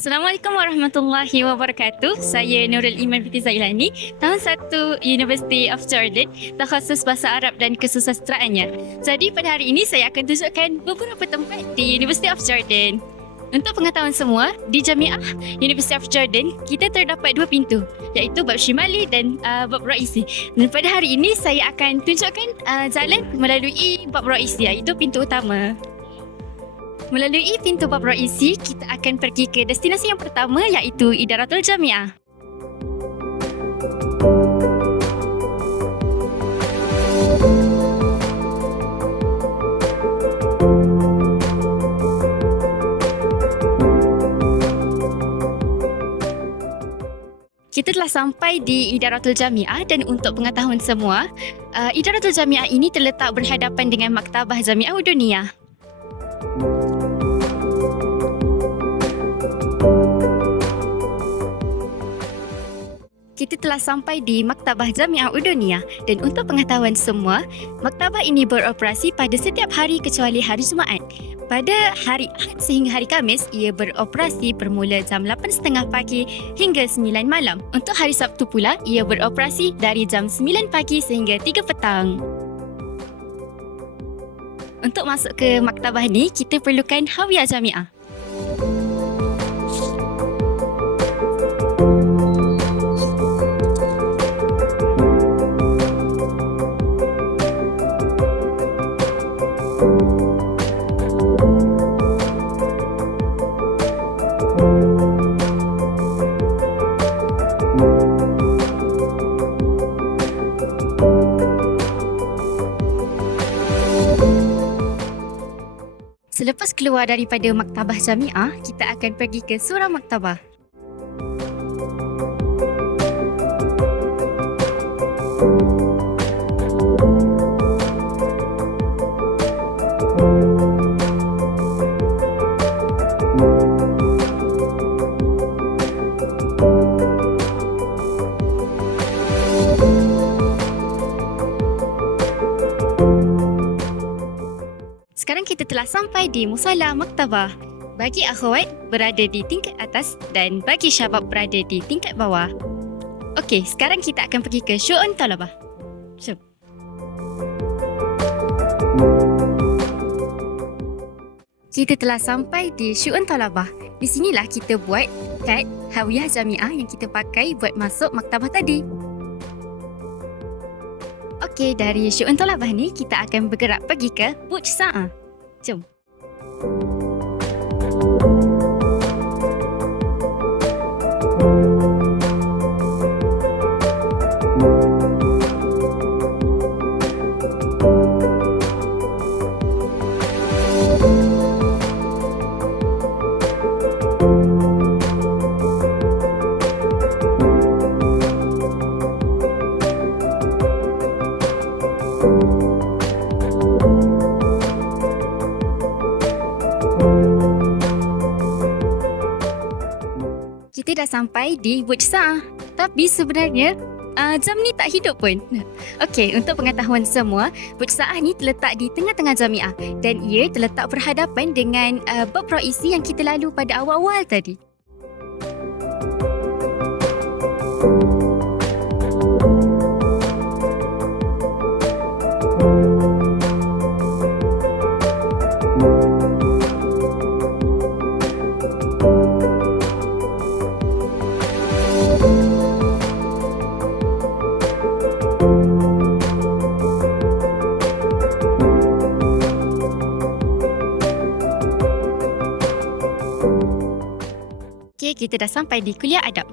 Assalamualaikum warahmatullahi wabarakatuh. Saya Nurul Iman Binti Zailani, tahun 1 University of Jordan, takhasus Bahasa Arab dan Kesusastraannya. Jadi pada hari ini saya akan tunjukkan beberapa tempat di University of Jordan. Untuk pengetahuan semua, di Jamiah University of Jordan, kita terdapat dua pintu, iaitu bab Shimali dan bab Raisi. Dan pada hari ini saya akan tunjukkan jalan melalui bab Raisi, iaitu pintu utama. Melalui pintu bab Raisi, kita akan pergi ke destinasi yang pertama, iaitu Idaratul Jamiah. Kita telah sampai di Idaratul Jamiah dan untuk pengetahuan semua, Idaratul Jamiah ini terletak berhadapan dengan Maktabah Jamiah Uduniyah. Kita telah sampai di Maktabah Jamiah Uduniyah dan untuk pengetahuan semua, maktabah ini beroperasi pada setiap hari kecuali hari Jumaat. Pada hari Ahad sehingga hari Khamis, ia beroperasi bermula jam 8.30 pagi hingga 9 malam. Untuk hari Sabtu pula, ia beroperasi dari jam 9 pagi sehingga 3 petang. Untuk masuk ke maktabah ni, kita perlukan Hawiyah Jamiah. Selepas keluar daripada Maktabah Jamiah, kita akan pergi ke Surah Maktabah. Sekarang kita telah sampai di Musala Maktabah. Bagi akhwat berada di tingkat atas dan bagi syabab berada di tingkat bawah. Okey, sekarang kita akan pergi ke Syu'un Talabah. Jom. Kita telah sampai di Syu'un Talabah. Di sinilah kita buat kad Hawiyah Jamiah yang kita pakai buat masuk maktabah tadi. Okey, dari Syu'un Talabah ni kita akan bergerak pergi ke Burj Sa'ah. Jom. Kita dah sampai di Burj Sa'ah. Tapi sebenarnya jam ni tak hidup pun. Okey, untuk pengetahuan semua, Burj Sa'ah ni terletak di tengah-tengah Jamiah dan ia terletak berhadapan dengan bab Raisi yang kita lalu pada awal-awal tadi. Kita dah sampai di kuliah adab.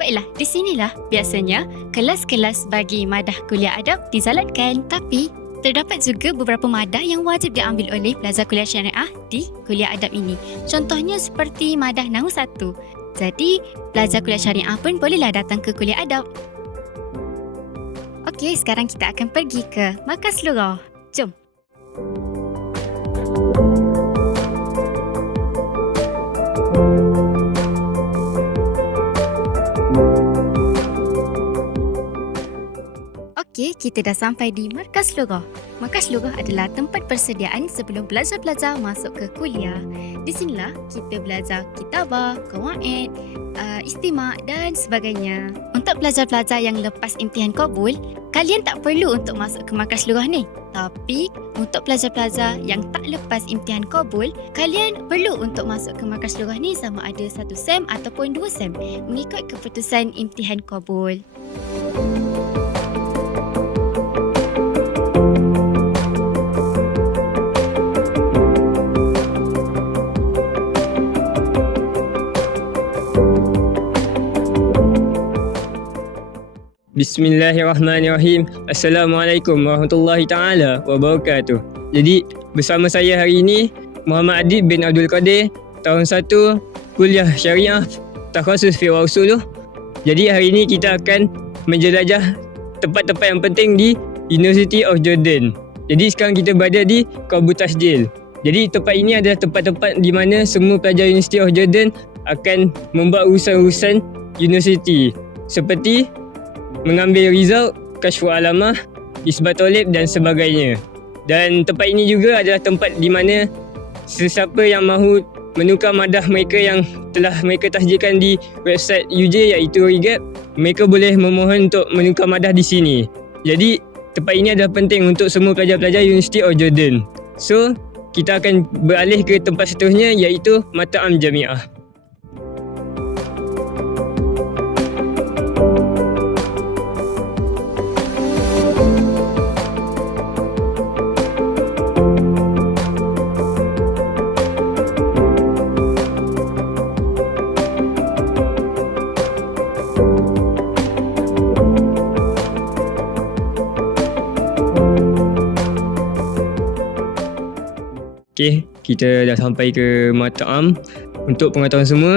Baiklah, di sinilah biasanya kelas-kelas bagi madah kuliah adab dijalankan. Tapi terdapat juga beberapa madah yang wajib diambil oleh pelajar kuliah syariah di kuliah adab ini. Contohnya seperti madah Nahwu 1. Jadi, pelajar kuliah syariah pun bolehlah datang ke kuliah adab. Okey, sekarang kita akan pergi ke Markas Lughah. Jom. Okey, kita dah sampai di Markas Lughah. Markas Lughah adalah tempat persediaan sebelum pelajar-pelajar masuk ke kuliah. Di sinilah kita belajar kitabah, qawaid, istimak dan sebagainya. Untuk pelajar-pelajar yang lepas imtihan qabul, kalian tak perlu untuk masuk ke Markas Lughah ni. Tapi untuk pelajar-pelajar yang tak lepas imtihan qabul, kalian perlu untuk masuk ke Markas Lughah ni sama ada 1 sem ataupun 2 sem mengikut keputusan imtihan qabul. Bismillahirrahmanirrahim. Assalamualaikum warahmatullahi taala wabarakatuh. Jadi bersama saya hari ini Muhammad Adib bin Abdul Qadir, tahun 1 Kuliah Syariah Takhasus Fiqh Usuluh. Jadi hari ini kita akan menjelajah tempat-tempat yang penting di University of Jordan. Jadi sekarang kita berada di Qabul Tasjil. Jadi tempat ini adalah tempat-tempat di mana semua pelajar University of Jordan akan membuat urusan-urusan universiti seperti mengambil result, kashfu alamah, isbat tolib dan sebagainya. Dan tempat ini juga adalah tempat di mana sesiapa yang mahu menukar madah mereka yang telah mereka tasjilkan di website UJ iaitu RIGAP, mereka boleh memohon untuk menukar madah di sini. Jadi tempat ini adalah penting untuk semua pelajar-pelajar University of Jordan. So, kita akan beralih ke tempat seterusnya iaitu Mat'am Jami'ah. Okey, kita dah sampai ke Mat'am. Untuk pengetahuan semua,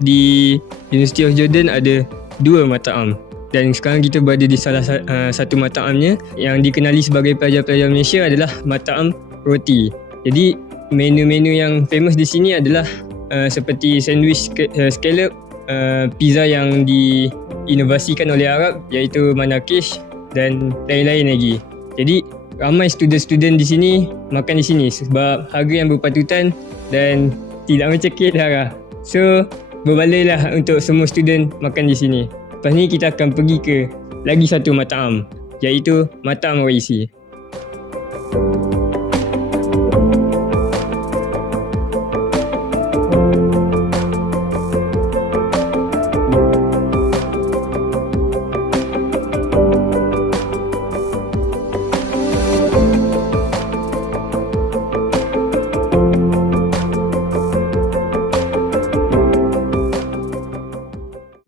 di University of Jordan ada 2 Mat'am. Dan sekarang kita berada di salah satu Mat'amnya yang dikenali sebagai pelajar-pelajar Malaysia adalah Mat'am Roti. Jadi menu-menu yang famous di sini adalah seperti sandwich scallop, pizza yang diinovasikan oleh Arab iaitu Manakish dan lain-lain lagi. Jadi ramai student-student di sini makan di sini sebab harga yang berpatutan dan tidak mencekik darah. So, berbalailah untuk semua student makan di sini. Lepas ni kita akan pergi ke lagi satu Mat'am iaitu Mat'am Raisi.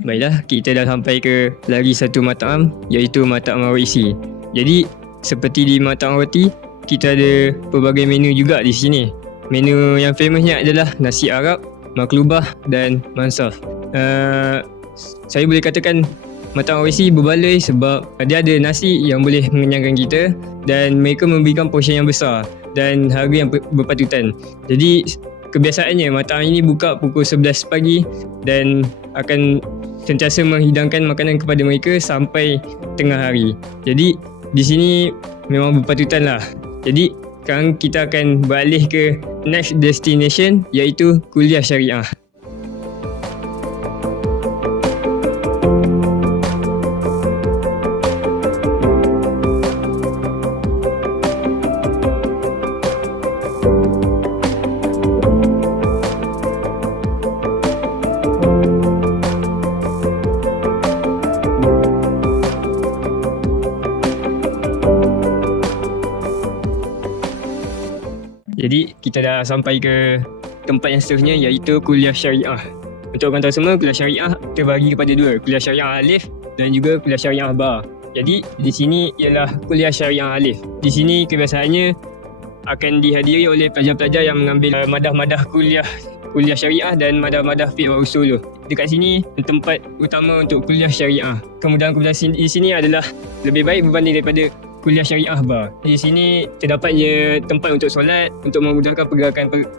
Baiklah, kita dah sampai ke lagi satu Mat'am iaitu Mat'am Raisi. Jadi seperti di Mat'am Roti, kita ada pelbagai menu juga di sini. Menu yang famousnya adalah nasi Arab, maklubah dan mansaf. Saya boleh katakan Mat'am Raisi berbaloi sebab dia ada nasi yang boleh mengenyangkan kita dan mereka memberikan portion yang besar dan harga yang berpatutan. Jadi kebiasaannya Mat'am ini buka pukul 11 pagi dan akan sentiasa menghidangkan makanan kepada mereka sampai tengah hari. Jadi di sini memang berpatutan lah. Jadi sekarang kita akan beralih ke next destination iaitu Kuliah Syariah. Jadi kita dah sampai ke tempat yang seterusnya iaitu Kuliah Syariah. Untuk orang tahu semua, Kuliah Syariah terbagi kepada 2, Kuliah Syariah Alif dan juga Kuliah Syariah Ba. Jadi di sini ialah Kuliah Syariah Alif. Di sini kebiasaannya akan dihadiri oleh pelajar-pelajar yang mengambil madah-madah kuliah syariah dan madah-madah fiqh wa usuluh. Dekat sini tempat utama untuk Kuliah Syariah. Kemudahan-kemudahan di sini adalah lebih baik berbanding daripada Kuliah Syariah Ba. Di sini terdapatnya tempat untuk solat, untuk memudahkan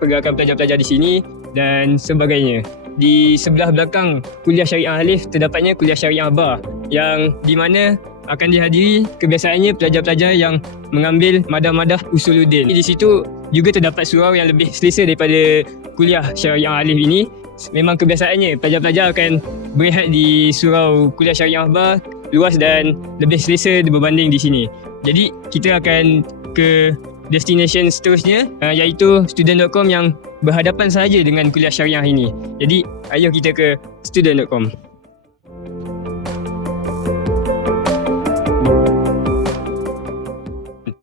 pergerakan pelajar-pelajar di sini dan sebagainya. Di sebelah belakang Kuliah Syariah Alif terdapatnya Kuliah Syariah Ba yang di mana akan dihadiri kebiasaannya pelajar-pelajar yang mengambil madah-madah usuluddin. Di situ juga terdapat surau yang lebih selesa daripada kuliah Syariah Alif ini. Memang kebiasaannya pelajar-pelajar akan berehat di surau kuliah Syariah Akbar, luas dan lebih selesa berbanding di sini. Jadi kita akan ke destination seterusnya iaitu student.com yang berhadapan sahaja dengan kuliah syariah ini. Jadi ayo kita ke student.com.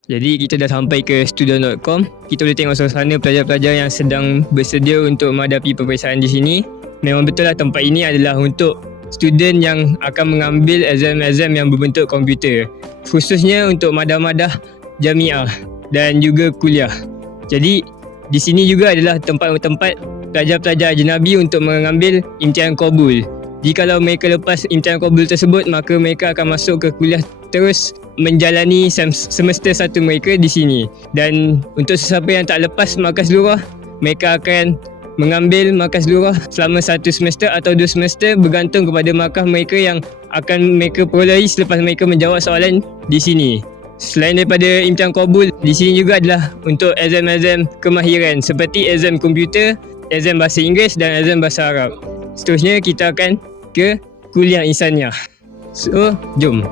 Jadi kita dah sampai ke student.com. Kita boleh tengok suasana pelajar-pelajar yang sedang bersedia untuk menghadapi peperiksaan di sini. Memang betul lah tempat ini adalah untuk student yang akan mengambil exam-exam yang berbentuk komputer. Khususnya untuk madah-madah jamiah dan juga kuliah. Jadi di sini juga adalah tempat-tempat pelajar-pelajar ajnabi untuk mengambil imtihan qabul. Jikalau mereka lepas imtihan qabul tersebut, maka mereka akan masuk ke kuliah terus menjalani semester 1 mereka di sini. Dan untuk sesiapa yang tak lepas markas lurah, mereka akan mengambil markas lurah selama 1 semester atau 2 semester bergantung kepada markah mereka yang akan mereka perolehi selepas mereka menjawab soalan di sini. Selain daripada imtihan qabul, di sini juga adalah untuk exam-exam kemahiran seperti exam komputer, exam bahasa Inggeris dan exam bahasa Arab. Seterusnya kita akan ke kuliah insaniah. So, jom.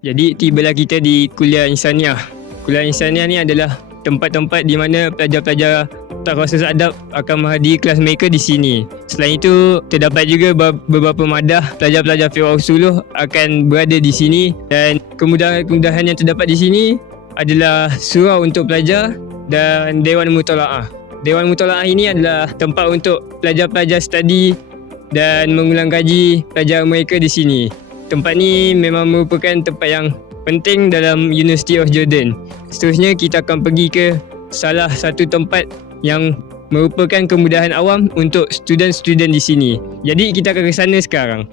Jadi tibalah kita di kuliah insaniah. Kuliah insaniah ni adalah tempat-tempat di mana pelajar-pelajar takhasus adab akan menghadiri kelas mereka di sini. Selain itu, terdapat juga beberapa madah pelajar-pelajar fiqh usuluh akan berada di sini dan kemudahan-kemudahan yang terdapat di sini adalah surau untuk pelajar dan dewan mutalaah. Dewan mutalaah ini adalah tempat untuk pelajar-pelajar study dan mengulang kaji pelajar mereka di sini. Tempat ni memang merupakan tempat yang penting dalam University of Jordan. Seterusnya kita akan pergi ke salah satu tempat yang merupakan kemudahan awam untuk student-student di sini. Jadi kita akan ke sana sekarang.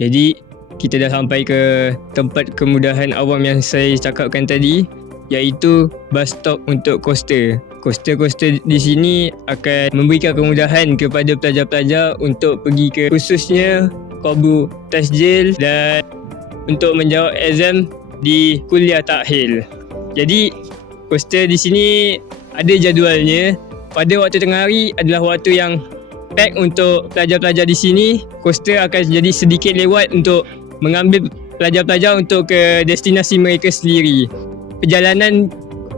Jadi kita dah sampai ke tempat kemudahan awam yang saya cakapkan tadi, iaitu bus stop untuk coaster. Coaster-coaster di sini akan memberikan kemudahan kepada pelajar-pelajar untuk pergi ke khususnya qabul tasjil dan untuk menjawab exam di kuliah takhil. Jadi coaster di sini ada jadualnya. Pada waktu tengah hari adalah waktu yang pack untuk pelajar-pelajar di sini. Coaster akan jadi sedikit lewat untuk mengambil pelajar-pelajar untuk ke destinasi mereka sendiri. Perjalanan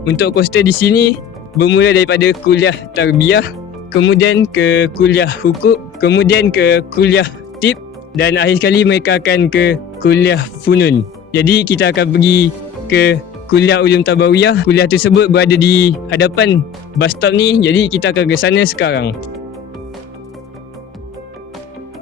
untuk coaster di sini bermula daripada kuliah tarbiyah, kemudian ke kuliah hukuk, kemudian ke kuliah tib dan akhir sekali mereka akan ke kuliah funun. Jadi kita akan pergi ke kuliah ulum tabawiyah. Kuliah tersebut berada di hadapan bus stop ni, jadi kita akan ke sana sekarang.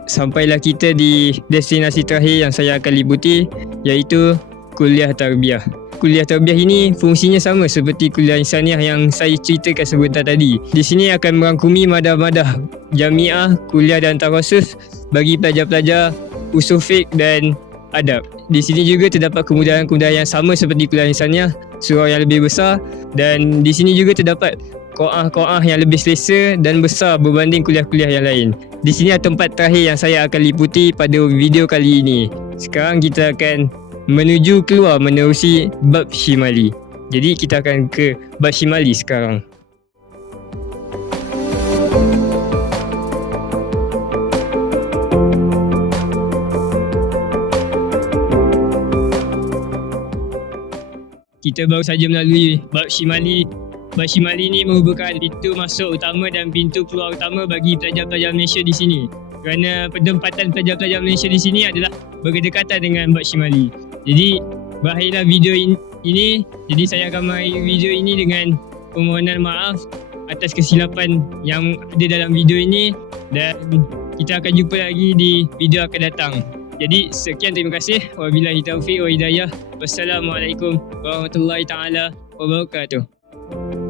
Sampailah kita di destinasi terakhir yang saya akan liputi, iaitu kuliah tarbiyah. Kuliah tarbiyah ini fungsinya sama seperti kuliah insaniah yang saya ceritakan sebentar tadi. Di sini akan merangkumi madah-madah jamiah, kuliah dan takhasus bagi pelajar-pelajar usul fiqh dan adab. Di sini juga terdapat kemudahan-kemudahan yang sama seperti kuliah insaniah, surau yang lebih besar, dan di sini juga terdapat ko'ah-ko'ah yang lebih selesa dan besar berbanding kuliah-kuliah yang lain. Di sini adalah tempat terakhir yang saya akan liputi pada video kali ini. Sekarang kita akan menuju keluar menerusi bab Shimali. Jadi kita akan ke bab Shimali sekarang. Kita baru saja melalui bab Shimali. Bab Shimali ni merupakan pintu masuk utama dan pintu keluar utama bagi pelajar-pelajar Malaysia di sini. Kerana penempatan pelajar-pelajar Malaysia di sini adalah berdekatan dengan bab Shimali. Jadi berakhirlah video ini. Jadi saya akan mengakhiri video ini dengan permohonan maaf atas kesilapan yang ada dalam video ini dan kita akan jumpa lagi di video akan datang. Jadi sekian, terima kasih. Wabillahi taufiq wa hidayah. Wassalamualaikum warahmatullahi taala wabarakatuh.